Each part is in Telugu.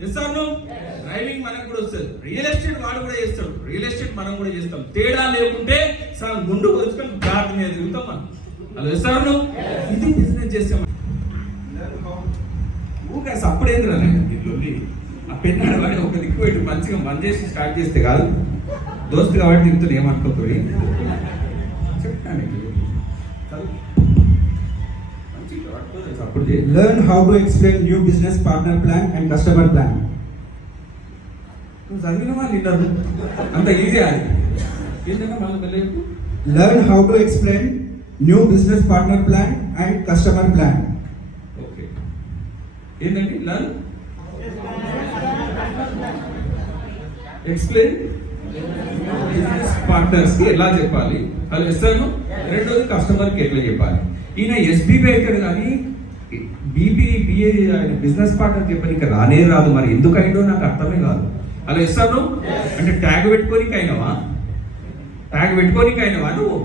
చేస్తాను. డ్రైవింగ్ మనకు కూడా వస్తుంది, రియల్ ఎస్టేట్ వాడు కూడా చేస్తాడు, రియల్ ఎస్టేట్ మనం కూడా చేస్తాం. తేడా లేకుంటే సగం గుండు కొలుచుకొని గాడి మీద తిరుగుతాం మనం. అలా చేస్తాను. ఇది బిజినెస్ చేస్తాం. ఊరికే సప్పుడేంద్రా ఇల్లు ఆ పెన్నాడు వాడి ఒక దిక్కు పెట్టి మంచిగా పని చేసి స్టార్ట్ చేస్తే కాదు. దోస్తు కాబట్టి తిరుగుతుంది, ఏమనుకోతుంది చెప్తాను. Learn how to explain new business partner plan and customer plan. నువ్వు చదివినవా నిన్నారు అంత ఈజీ అది ఏంటన్నా మళ్ళీ వెళ్ళేపు. Learn how to explain new business partner plan and customer plan. Okay ఏంటండి లర్న్ ఎక్స్ప్లెయిన్ బిజినెస్ పార్ట్నర్స్ కి ఎలా చెప్పాలి అది ఇస్తాను. రెండోది కస్టమర్ కి ఎట్లా చెప్పాలి. ఈయన ఎస్బీబీ అవుతాడు కానీ బీబీఏ బిజినెస్ పార్ట్నర్ చెప్పడానికి రానే రాదు. మరి ఎందుకు అయిందో నాకు అర్థమే కాదు. అలా ఇస్తాను అంటే ట్యాగ్ పెట్టుకోనికి అయినవా, ట్యాగ్ పెట్టుకోనికి అయినవా నువ్వు?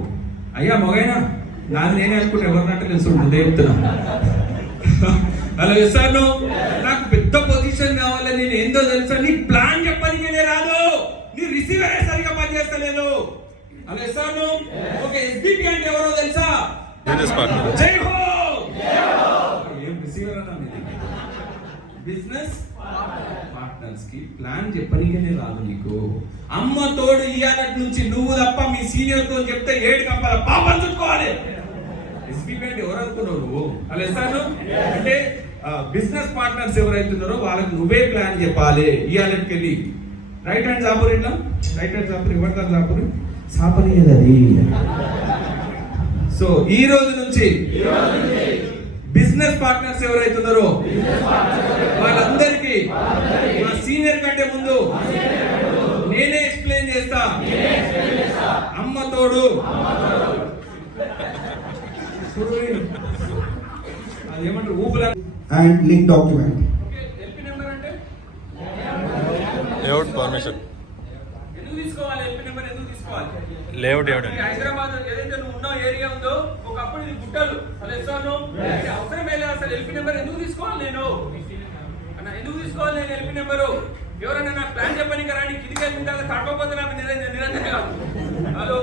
అయ్యా మొగైనా నాది నేనే అనుకుంటే ఎవరినట్టు తెలుసు ముందే చెప్తున్నా. అలా ఇస్తాను. నాకు పెద్ద పొజిషన్ కావాలి, నేను ఏందో తెలుసా, నీ ప్లాన్ చెప్పడానికి రాదు, నీ రిసీవరే సరిగా పనిచేస్తలేదు. అలా ఇస్తాను. ఒక ఎస్బీబీ అంటే ఎవరో తెలుసా? జై హో. ఏం రిసీవర్ అన్నా బిజినెస్ పార్ట్నర్స్ కి ప్లాన్ చెప్పనీకనే రాదు నీకు. అమ్మ తోడు ఇయ్యాలటి నుంచి నువ్వు తప్ప మీ సీనియర్ తో చెప్తే 7 కంపాల పాపం చుట్టుకోవాలి. ఎస్బీబీ అంటే ఎవరు అనుకున్నావు నువ్వు? అలా ఇస్తాను అంటే బిజినెస్ పార్ట్నర్స్ ఎవరైతున్నారో వాళ్ళకి నువ్వే ప్లాన్ చెప్పాలి. ఇయ్యాలకి వెళ్ళి రైట్ హ్యాండ్ చాపురు, ఇట్లా రైట్ హ్యాండ్ చాపురు, ఎవరితో చాపురు చాపనియదది. సో ఈ రోజు నుంచి బిజినెస్ పార్ట్నర్స్ ఎవరైతున్నారో వాళ్ళందరికీ మా సీనియర్ కంటే ముందు నేనే ఎక్స్ప్లెయిన్ చేస్తా. అమ్మ తోడు అదేమంటారు ఊపుల and link document. LP number అంటే లేఅవుట్ పర్మిషన్. ఎందుకు తీసుకోవాలి? ఎల్పి నెంబర్ ఎందుకు తీసుకోవాలి? లేఅవుట్ హైదరాబాద్ ఏదైతే నువ్వు ఉన్న ఏరియా ఉందో ఒకప్పుడు ఇది గుట్టలు అసలు ఇస్తాను అవసరమే లేదు. అసలు ఎల్పి నెంబర్ ఎందుకు తీసుకోవాలి? నేను అన్న ఎందుకు తీసుకోవాలి నేను ఎల్పి నెంబరు? ఎవరైనా నాకు ప్లాన్ చెప్పని రాని కిందికి వెళ్ళిన తడపకపోతే నాకు నిరంజన కాదు. హలో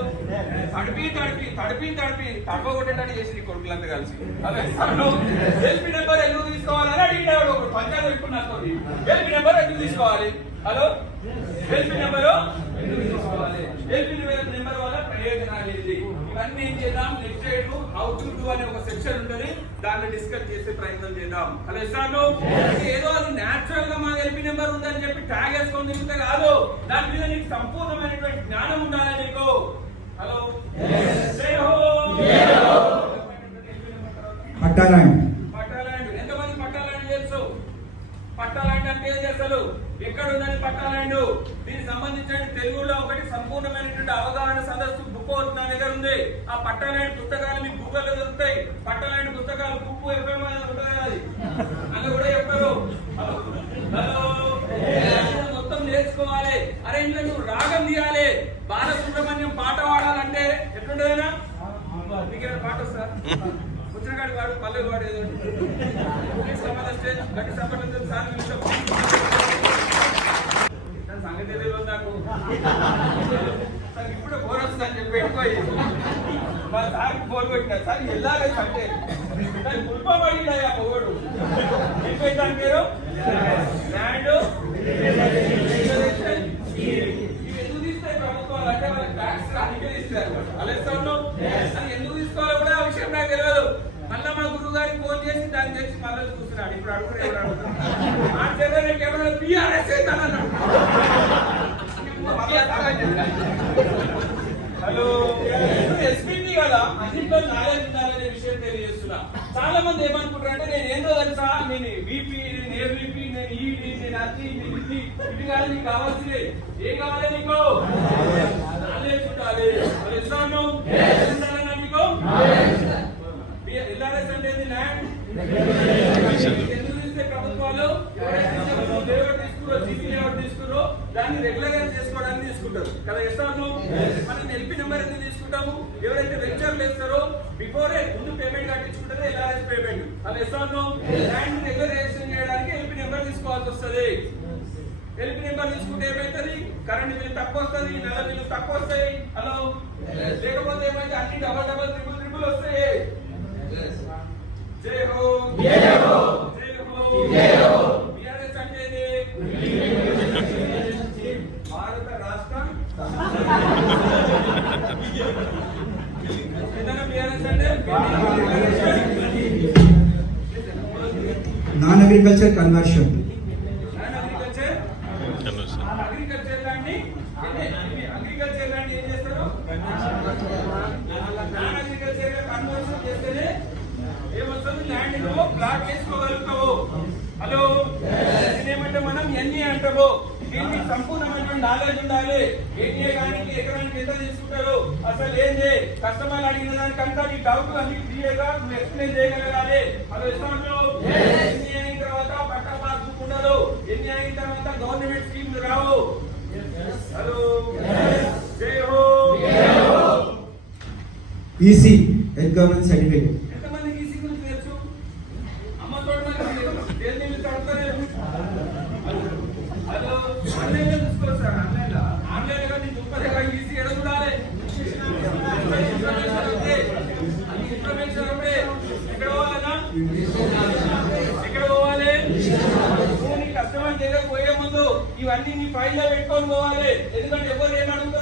తడిపి తడిపి తడిపి తడిపి తడపగొట్టేటట్టు చేసి నీ కొడుకులంతా కలిసి అదే ఎల్పి నెంబర్ ఎందుకు తీసుకోవాలని అడిగినాడు ఒక పంచాయతీ. ఇప్పుడు నాకు ఎల్పి నెంబర్ ఎందుకు తీసుకోవాలి? హలో ఎల్పి నెంబరు ఎందుకు తీసుకోవాలి? ఎల్పి నెంబర్ వల్ల ప్రయోజనాలు ఏంటి ఇవన్నీ ఏం చేద్దాం. Next side how to do అనే ఒక సెక్షన్ ఉంటుంది, దాన్ని డిస్కస్ చేసే ప్రయత్నం చేద్దాం. హలో ఇస్తాను. ఏదో అది న్యాచురల్ గా మా ఎల్పి నెంబర్ ఉందని చెప్పి ట్యాగ్ వేసుకొని తిరిగితే కాదు, దాని మీద నీకు సంపూర్ణమైనటువంటి జ్ఞానం ఉండాలి నీకు. హలో పట్టాలాండ్. పట్టాలాండ్ ఎంతమంది పట్టాలాండ్ తెలుసు? పట్టాలాండ్ అంటే ఏం చేస్తారు, ఎక్కడ ఉందని పట్టాలాండ్. దీనికి సంబంధించిన తెలుగులో ఒకటి సంపూర్ణమైనటువంటి అవగాహన సదస్సు బుక్ అవుతుంది నా దగ్గర ఉంది. ఆ పట్టాలాండ్ పుస్తకాలు మీకు గూగుల్లో దొరుకుతాయి. పట్టాలాండ్ పుస్తకాలు బుక్ ఎఫ్ఎం ఉంటుంది, అందులో కూడా చెప్తారు. మొత్తం నేర్చుకోవాలి. అరే ఇంట్లో నువ్వు రాగం తీయాలి, బాలసుబ్రహ్మణ్యం పాట పాడాలంటే ఎట్లుండేనా? మీకేమైనా పాట వస్తా? వచ్చినగాడి వాడు పల్లె వాడు ఏదో గట్టి సంపద సంగతి తెలియదు నాకు. సార్ ఇప్పుడే ఫోన్ వస్తుందని చెప్పి పెట్టుకోయి మా సార్కి ఫోన్ పెట్టినా సార్ వెళ్ళాలి అంటే దాన్ని పుల్పబడినా పొగడు దాని పేరు ల్యాండ్. ఎందుకు తీస్తాయి ప్రభుత్వాలు అంటే వాళ్ళకి ట్యాక్స్ అందుకే ఇస్తారు. అలా ఇస్తాను అది ఎందుకు తీసుకోవాలో కూడా ఆ విషయం నాకు తెలియదు. మళ్ళా మా గురువు గారికి ఫోన్ చేసి దాన్ని తెచ్చి మళ్ళీ చూస్తున్నాడు. ఇప్పుడు అడుగురు ఎవరు అడుగుతారు ఆ చేత కేవలం పిఆర్ఎస్ అవుతానన్నాడు. హలో ఎస్పీపీ కదా అన్నింటిలో నాలెడ్జ్ ఉండాలనే విషయం తెలియజేస్తున్నా. చాలా మంది ఏమనుకుంటారు అంటే నేను ఏందో తెలుసా, నేను వీపీ, నేను ఏవీపీ, నేను ఈడీ, నేను అది, నేను ఇది కాదు. నీకు కావాల్సింది ఏం కావాలి? నీకు నాలెడ్జ్ ఉండాలి. ఇస్తాను ఉండాలన్నా నీకు ఎల్ఆర్ఎస్ అంటే ల్యాండ్. ఎందుకు తీస్తే ప్రభుత్వాలు లేఅవుట్ తీసుకురో, జీపీ లేఅవుట్ తీసుకురో దాన్ని రెగ్యులర్ గా చేసుకోవడానికి తీసుకుంటారు కదా. ఇస్తాను మనం ఎల్పి నెంబర్ ఎందుకు తీసుకుంటాము? ఎవరైతే వెంచర్లు వేస్తారో బిఫోరే ముందు పేమెంట్ కట్టించుకుంటారో ఎల్ఆర్ఎస్ పేమెంట్. అలా ఇస్తాను ల్యాండ్ రెగ్యులరైజేషన్ చేయడానికి ఎల్పి నెంబర్ తీసుకుంటారు. తీసుకోవాల్సి వస్తుంది. ఎల్పి నెంబర్ తీసుకుంటే ఏమైతుంది? కరెంట్ బిల్లు తక్కువ వస్తుంది, నెల బిల్లు తక్కువ వస్తాయి. హలో, లేకపోతే ఏమైతే అన్ని డబల్ డబల్ ట్రిపుల్ ట్రిపుల్ వస్తాయి. జై హో, జై హో, జై హో, జై హో. బిఆర్ఎస్ అంటే భారత రాష్ట్ర ఏదైనా బిఆర్ఎస్ అంటే non-agriculture conversion. అగ్రికల్చర్ ల్యాండ్ ఏం చేస్తారు? నాన్ అగ్రికల్చర్ కన్వర్షన్ చేస్తేనే ఏమొస్తుంది? ల్యాండ్ నువ్వు ప్లాట్ చేసుకోగలుగుతావు. హలో, ఏమంటే మనం ఎన్ఏ అంటాము. దీనికి సంపూర్ణమైనటువంటి నాలెడ్జ్ ఉండాలి. ఎన్ఏ కానీ ఎకరానికి ఎంత తీసుకుంటారు, అసలు ఏంటి కస్టమర్లు అడిగిన దానికంతా నీ డౌట్ అన్ని క్లియర్గా నువ్వు ఎక్స్ప్లెయిన్ చేయగలగాలి. హలో, ఎన్ఏ అయిన తర్వాత పట్టా పాస్బుక్ ఉండదు. ఎన్ఏ అయిన తర్వాత గవర్నమెంట్ స్కీమ్లు రావు. హలో, జై హో. EC, Health Governance Certificate. ఎంతమందికి ఈసీ గురించి తెలుసు? అమ్మ తోడు దేని చదువుతారు. హలో, ఆన్లైన్ లో చూసుకోవచ్చు సార్. ఆన్లైన్ లో నీ దుప్పటి ఈసీ ఎడ చూడాలి. ఇన్ఫర్మేషన్ ఉంటే ఎక్కడ పోవాలన్నా? ఎక్కడ పోవాలి? నువ్వు నీ కస్టమర్ దగ్గర పోయే ముందు ఇవన్నీ నీ ఫైల్ లో పెట్టుకొని పోవాలి. ఎందుకంటే ఎవరు ఏమడుగుతారు